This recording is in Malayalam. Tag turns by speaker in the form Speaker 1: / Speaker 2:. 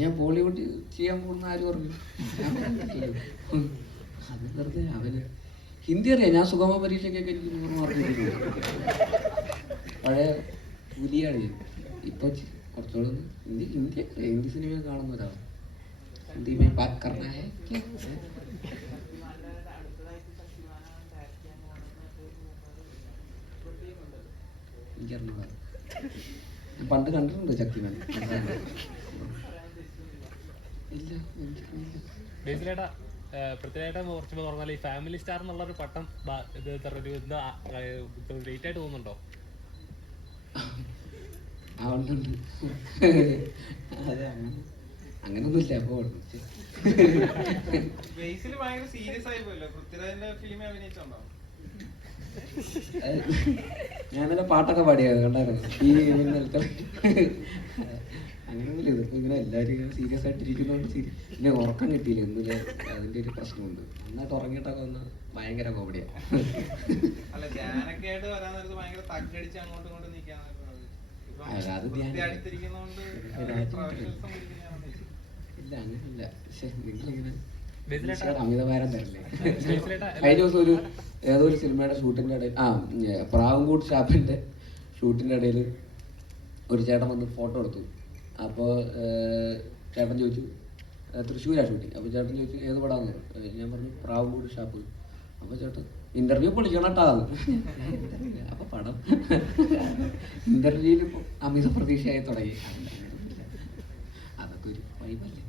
Speaker 1: ഞാൻ ബോളിവുഡ് ചെയ്യാൻ പോകുന്ന ആര് പറഞ്ഞു. അത് വെറുതെ അവന്. ഹിന്ദി അറിയാം. ഞാൻ സുഗമ പരീക്ഷയ്ക്കൊക്കെ എനിക്ക് നൂറ് മാർക്ക് പഴയ പുലിയാണ് ഇപ്പൊ കുറച്ചുകൂടെ ഹിന്ദി ഹിന്ദി അറിയാം. ഹിന്ദി സിനിമ കാണുന്ന ഒരാളാണ് ഹിന്ദി മേ ബാത് കർണ ഹൈ എനിക്കറിഞ്ഞൂടാ. പണ്ട് കണ്ടിട്ടുണ്ട് ശക്തിമാൻ
Speaker 2: ബേസിലേട്ടാ കുറച്ച് പറഞ്ഞാൽ ഈ ഫാമിലി സ്റ്റാർ എന്നുള്ള ഒരു പട്ടം ഇത് ലേറ്റ് ആയിട്ട് തോന്നുന്നുണ്ടോ?
Speaker 1: അങ്ങനൊന്നുമില്ല അപ്പോ
Speaker 3: സീരിയസ് ആയി പോയല്ലോ. പൃഥ്വിരാജിന്റെ ഫിലിം അഭിനയിച്ചുണ്ടോ?
Speaker 1: ഞാൻ ഇന്നലെ പാട്ടൊക്കെ പാടിയത് കണ്ടായിരുന്നു? ഈ അങ്ങനെയൊന്നുമില്ല ഇതിപ്പോ ഇങ്ങനെ എല്ലാവരും ഇങ്ങനെ സീരിയസ് ആയിട്ട് ഇരിക്കുന്നതുകൊണ്ട് സീരി- പിന്നെ ഉറക്കം കിട്ടിയില്ല എന്തില്ല അതിന്റെ ഒരു പ്രശ്നമുണ്ട്. നന്നായിട്ട് ഉറങ്ങിയിട്ടൊക്കെ ഒന്ന് ഭയങ്കര കോമഡിയാ
Speaker 3: അല്ല ധ്യാനൊക്കെ ആയിട്ട് വരാൻ നേരത്ത് ഭയങ്കര അങ്ങോട്ടും ഇങ്ങോട്ടും
Speaker 1: ഇല്ല അങ്ങനെയല്ല പക്ഷെ നിങ്ങളിങ്ങനെ അമിതഭാരം തരല്ലേ? കഴിഞ്ഞ ദിവസം ഒരു ഏതോ ഒരു സിനിമയുടെ ഷൂട്ടിന്റെ ഇടയിൽ ആ പ്രാവൻകൂട് ഷാപ്പിന്റെ ഷൂട്ടിന്റെ ഇടയിൽ ഒരു ചേട്ടൻ വന്ന് ഫോട്ടോ എടുത്തു. അപ്പോൾ ചേട്ടൻ ചോദിച്ചു തൃശ്ശൂരാണ് തൃശ്ശൂരാ ഷൂട്ടിങ്? അപ്പോൾ ചേട്ടൻ ചോദിച്ചു ഏത് പടാന്ന്. ഞാൻ പറഞ്ഞു പ്രാവൻകൂട് ഷാപ്പ്. അപ്പോൾ ചേട്ടൻ ഇന്റർവ്യൂ പൊളിക്കണം കേട്ടോ അപ്പോൾ പടം ഇന്റർവ്യൂവിൽ അമിത പ്രതീക്ഷയായി തുടങ്ങി. അതൊക്കെ ഒരു വൈബല്ലേ